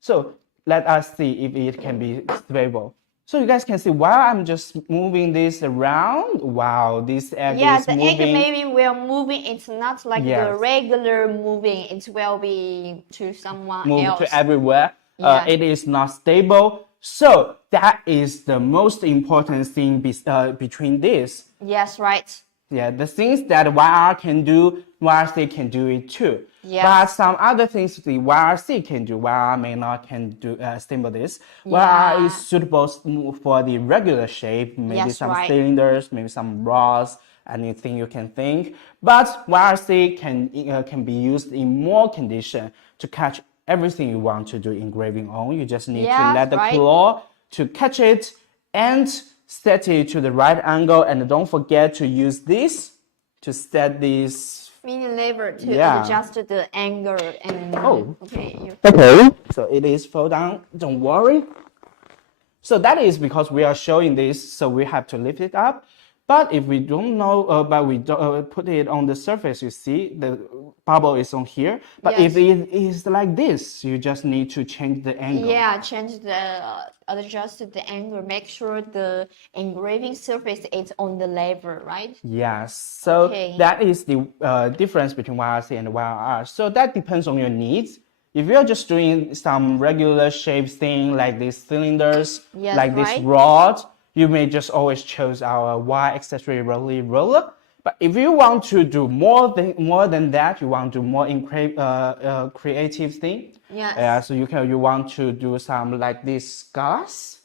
so let us see if it can be stable. So you guys can see while I'm just moving this around, wow, this egg Yeah, is the moving. egg maybe will moving. It's not like the Yes. regular moving. It will be to someone Move else. to everywhere. Yeah. It is not stable. So that is the most important thing between this. Yes, right. Yeah, the things that YR can do, YRC can do it too. Yes. But some other things the YRC can do, YR may not can do stable this. Yeah. YR is suitable for the regular shape, maybe Yes, some right. cylinders, maybe some rods, anything you can think. But YRC can be used in more condition to catch everything you want to do engraving on. You just need to Yes, let the right. claw to catch it and set it to the right angle, and don't forget to use this to set this. Mini lever to Yeah. adjust the angle and Oh. okay. Okay. So it is fall down. Don't worry. So that is because we are showing this, so we have to lift it up. But if we don't know, but we don't, put it on the surface, you see the bubble is on here. But Yes. if it is like this, you just need to change the angle. Yeah, change the adjust the angle. Make sure the engraving surface is on the lever, right? Yes, so Okay. that is the difference between YRC and YRR. So that depends on your needs. If you're just doing some regular shape thing like these cylinders, Yes, like this right. rod, you may just always choose our Y accessory roller. But if you want to do more than that, you want to do more creative thing. Yes. So you want to do some like this scars.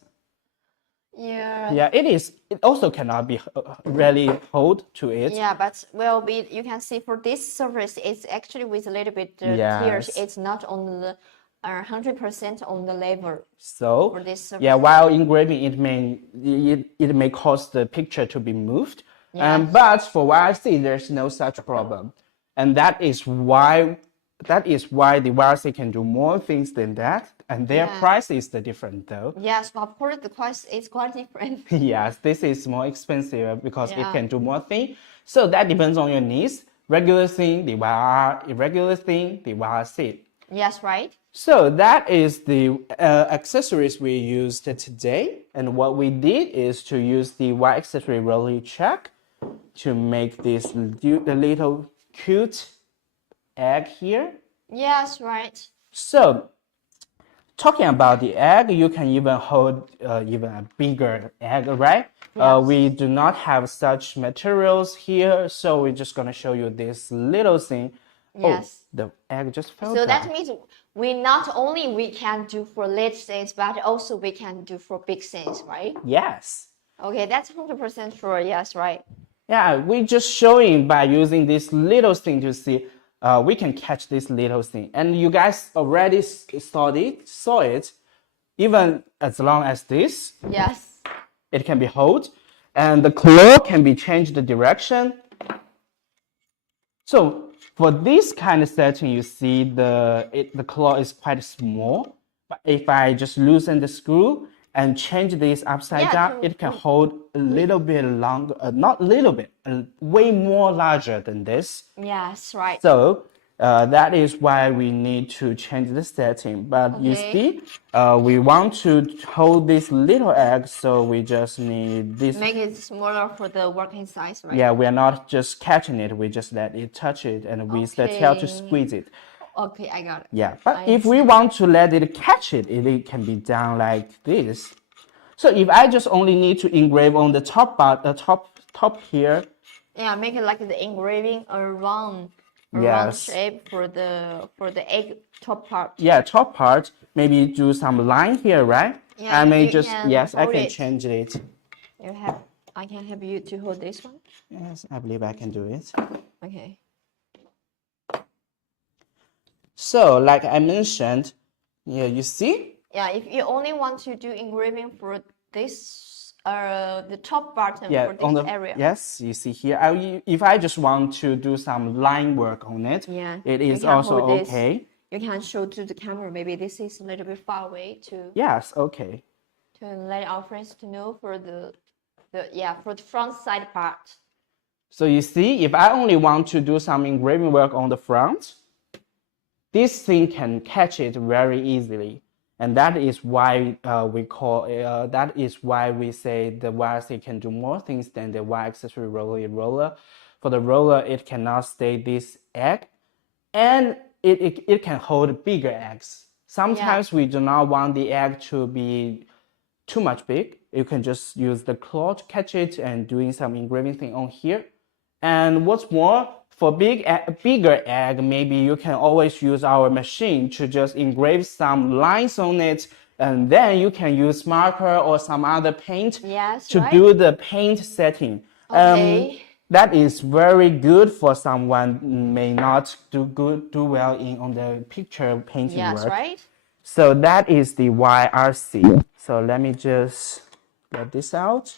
Yeah. Yeah, it is. It also cannot be really hold to it. Yeah, but will be. You can see for this surface, it's actually with a little bit tears. Yes. It's not on the 100% on the lever. So For this surface. yeah, while engraving, it may cause the picture to be moved. Yes. But for YRC, there's no such problem, and that is why the YRC can do more things than that, and their Yeah. price is the different though. Yes, of course the cost is quite different. Yes, this is more expensive because it Yeah. can do more things. So that depends on your needs. Regular thing, the YR. Irregular thing, the YRC. Yes, right. So that is the accessories we used today. And what we did is to use the Y accessory roller check to make this little cute egg here. Yes, right. So talking about the egg, you can even hold even a bigger egg, right? Yes. We do not have such materials here, so we're just gonna show you this little thing. Yes. Oh, the egg just fell So down. that means we can do for little things, but also we can do for big things, right? Yes. Okay, that's 100% sure. Yes, right. Yeah, we're just showing by using this little thing to see we can catch this little thing. And you guys already saw it, even as long as this, Yes. it can be held, and the claw can be changed the direction. So for this kind of setting, you see the claw is quite small, but if I just loosen the screw and change this upside down, it can hold a little bit longer, not little bit, way more larger than this. Yes, right. So that is why we need to change the setting. But you see, we want to hold this little egg, so we just need this. Make it smaller for the working size, right? Yeah, we are not just catching it, we just let it touch it and we use the tail to squeeze it. Okay, I got it. Yeah, but if we want to let it catch it, it can be done like this. So if I just only need to engrave on the top part, the top here. Yeah, make it like the engraving around shape for the egg top part. Yeah, top part. Maybe do some line here, right? Yeah, I may just I can change it. I can help you to hold this one. Yes, I believe I can do it. Okay. So, like I mentioned, yeah, you see? Yeah, if you only want to do engraving for this, the top button for this area. Yes, you see here. If I just want to do some line work on it, it is also okay. You can show to the camera. Maybe this is a little bit far away to. Yes, okay. To let our friends to know for the front side part. So you see, if I only want to do some engraving work on the front, this thing can catch it very easily. And that is why that is why we say the YRC can do more things than the Y accessory roller. For the roller, it cannot stay this egg, and it can hold bigger eggs. Sometimes we do not want the egg to be too much big. You can just use the claw to catch it and doing some engraving thing on here. And what's more, for bigger egg, maybe you can always use our machine to just engrave some lines on it, and then you can use marker or some other paint to do the paint setting. Okay. That is very good for someone may not do well on the picture painting work. Right. So that is the YRC. So let me just get this out.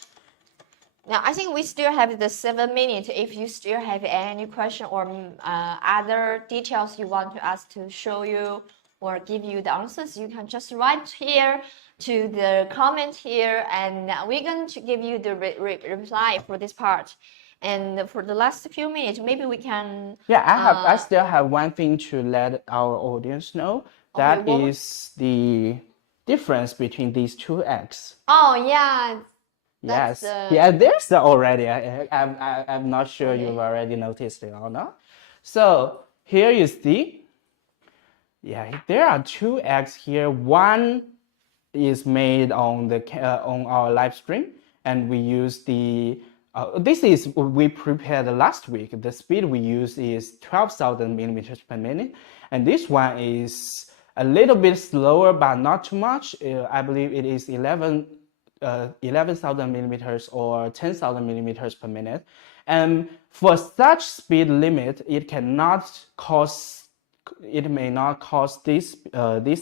Now, I think we still have the 7 minutes. If you still have any question or other details you want us to show you or give you the answers, you can just write here to the comment here, and we're going to give you the reply for this part. And for the last few minutes, maybe we can. Yeah, I still have one thing to let our audience know. That is the difference between these two eggs. Oh yeah. Yes. There's already. I'm not sure you've already noticed it or not. So here you see. Yeah, there are two eggs here. One is made on our live stream, and we use the. This is we prepared last week. The speed we use is 12,000 millimeters per minute, and this one is a little bit slower, but not too much. I believe it is 11,000 millimeters or 10,000 millimeters per minute. And for such speed limit, it may not cause this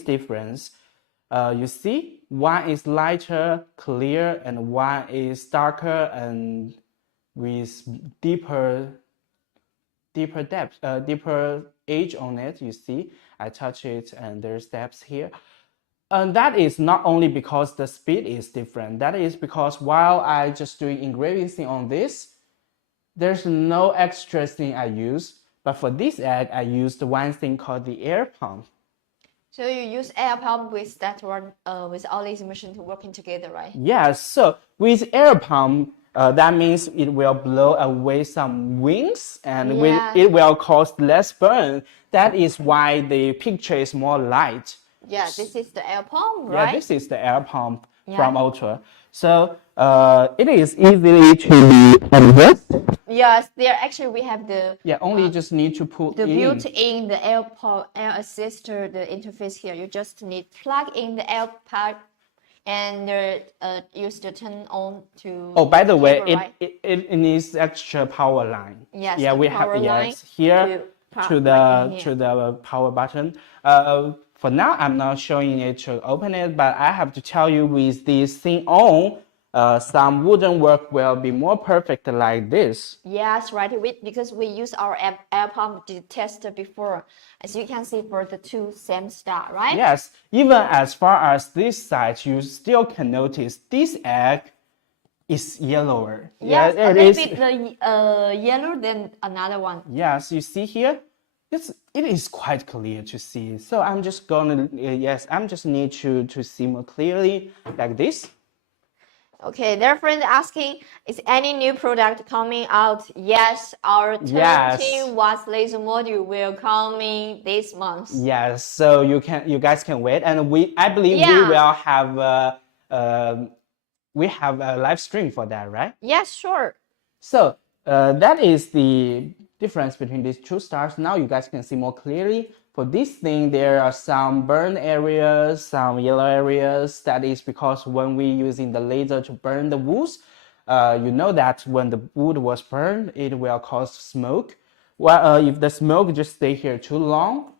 difference. You see, one is lighter, clear, and one is darker and with deeper depth, deeper edge on it. You see, I touch it and there's depths here. And that is not only because the speed is different. That is because while I just doing engraving thing on this, there's no extra thing I use. But for this egg, I used one thing called the air pump. So you use air pump with that one, with all these machines working together, right? Yes. So with air pump, that means it will blow away some wings, and it will cause less burn. That is why the picture is more light. Yeah, this is the air pump, right? Yeah, this is the air pump from Ortur. So it is easily to be adjusted. Yes, there actually we have the. Yeah, only just need to put the built-in the air assister, the interface here. You just need plug in the air pipe and use the turn on to. Oh, by the way, it needs extra power line. Yes. Yeah, we have here. to the power button. For now, I'm not showing it to open it, but I have to tell you with this thing on, some wooden work will be more perfect like this. Yes, right. Because we use our air pump to test before, as you can see for the two same style, right? Yes, even as far as this side, you still can notice this egg is yellower. Yes, yeah, a little bit yellow than another one. Yes, you see here, it is quite clear to see. So I'm just gonna I'm just need to see more clearly like this. Okay, their friend asking, is any new product coming out? Yes, our 20 watts laser module will coming this month. Yes, so you guys can wait, and I believe we will have a live stream for that, right? Yes, sure. So that is the difference between these two stars. Now you guys can see more clearly. For this thing, there are some burn areas, some yellow areas. That is because when we're using the laser to burn the woods, you know that when the wood was burned, it will cause smoke. Well, if the smoke just stay here too long,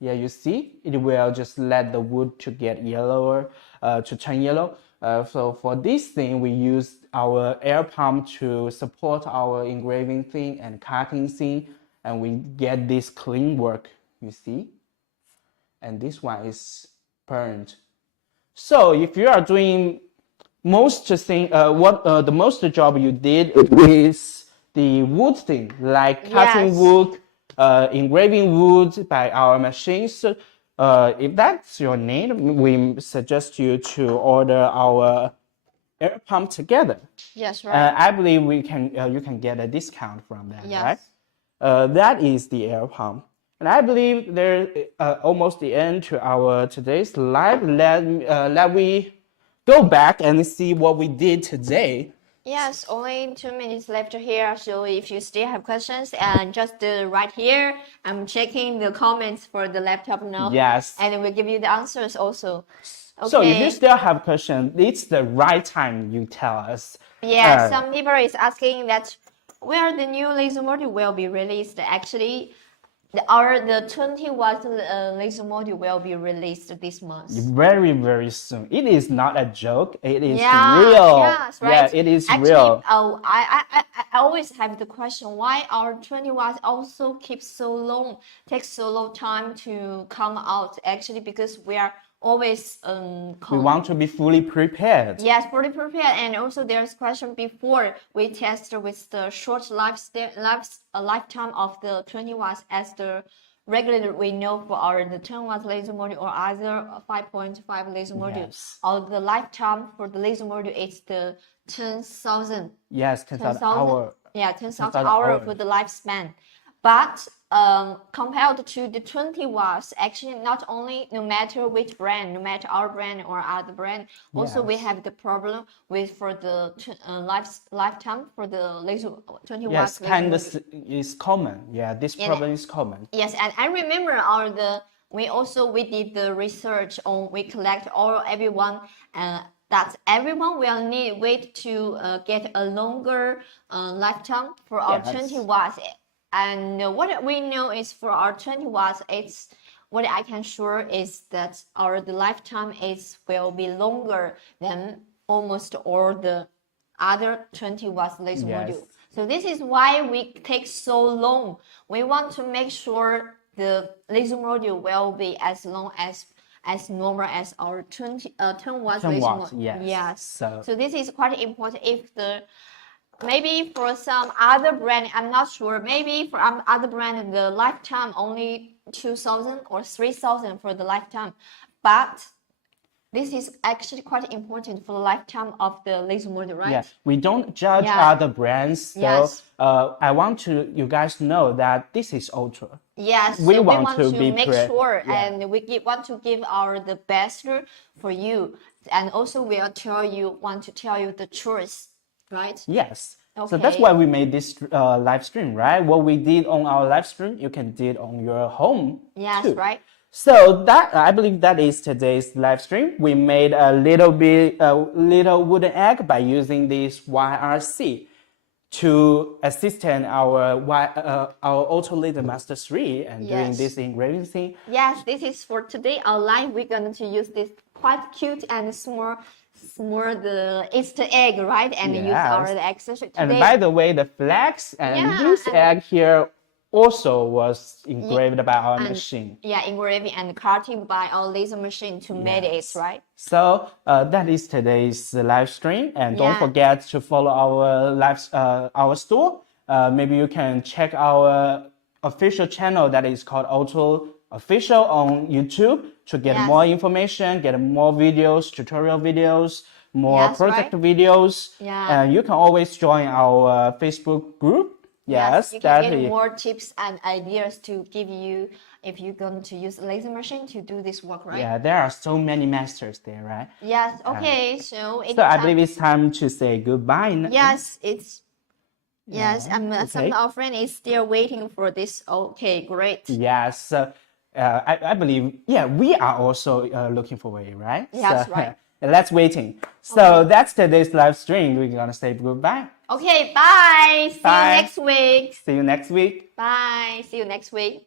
yeah, you see, it will just let the wood to get yellower, to turn yellow. So for this thing, we use our air pump to support our engraving thing and cutting thing, and we get this clean work, you see. And this one is burned. So if you are doing most thing, the most job you did is the wood thing, like cutting wood, engraving wood by our machines. If that's your need, we suggest you to order our air pump together. Yes, right. I believe you can get a discount from that, yes. right? That is the air pump. And I believe there almost the end to our today's live. Let we go back and see what we did today. Yes, only 2 minutes left here. So if you still have questions, and just right here, I'm checking the comments for the laptop now. Yes. And we'll give you the answers also. Okay. So if you still have questions, it's the right time you tell us. Yeah, some people is asking that where the new laser module will be released. Actually, the 20 watt laser module will be released this month. Very, very soon. It is not a joke. It is real. Yes, right. Yeah, it is actually, real. I always have the question why our 20 watts also takes so long time to come out. Actually, because we are always we want to be fully prepared. Yes, fully prepared. And also there's question before we test with the short lifetime of the 20 watts as the regular we know for the 10 watts laser module or other 5.5 laser module. Yes. Or the lifetime for the laser module is the 10,000. Yes, 10,000 hours. Yeah, 10,000 hours for the lifespan. But compared to the 20 watts, actually not only no matter which brand, no matter our brand or other brand, also we have the problem with for the lifetime for the laser 20 watts. Yes, kind of is common. Yeah, this problem is common. Yes, and I remember we did the research on, we collect everyone that everyone will wait to get a longer lifetime for our 20 watts. And what we know is for our 20 watts, it's what I can sure is that the lifetime will be longer than almost all the other 20 watts laser module. So this is why we take so long. We want to make sure the laser module will be as long as normal as our 10 watts laser module. Yes. So this is quite important. If maybe for some other brand, I'm not sure. Maybe for other brand, the lifetime only 2,000 or 3,000 for the lifetime. But this is actually quite important for the lifetime of the laser module, right? Yes, we don't judge other brands. So I want you guys know that this is Ortur. Yes, we want to make sure, and we want to give the best for you, and also want to tell you the truth. Right? Yes. Okay. So that's why we made this live stream, right? What we did on our live stream, you can do it on your home. Yes, too. Right. So I believe that is today's live stream. We made a little wooden egg by using this YRC to assist in our Auto Laser Master 3 and doing Yes. this engraving thing. Yes, this is for today online. We're going to use this quite cute and small the Easter egg, right? And use our Yes. accessory today. And by the way, the flags and Yeah, this and- egg here also was engraved by our machine. Yeah, engraving and cutting by our laser machine to make it, right? So that is today's live stream, and don't Yeah. forget to follow our store. Maybe you can check our official channel that is called Auto Official on YouTube to get Yes. more information, get more videos, tutorial videos, more Yes, project right? videos. Yeah. And you can always join our Facebook group. Yes, you that can get is- more tips and ideas to give you if you're going to use a laser machine to do this work, right? Yeah, there are so many masters there, right? Yes. Okay. So it's So I time. believe it's time to say goodbye now. Yes, it's. Yes, and some okay. of our friend is still waiting for this. Okay, great. Yes. I believe, yeah, we are also looking forward, right? Yes, So, right. Let's waiting. So that's today's live stream. We're gonna say goodbye. Okay, bye. See Bye. you next week. See you next week. Bye. See you next week.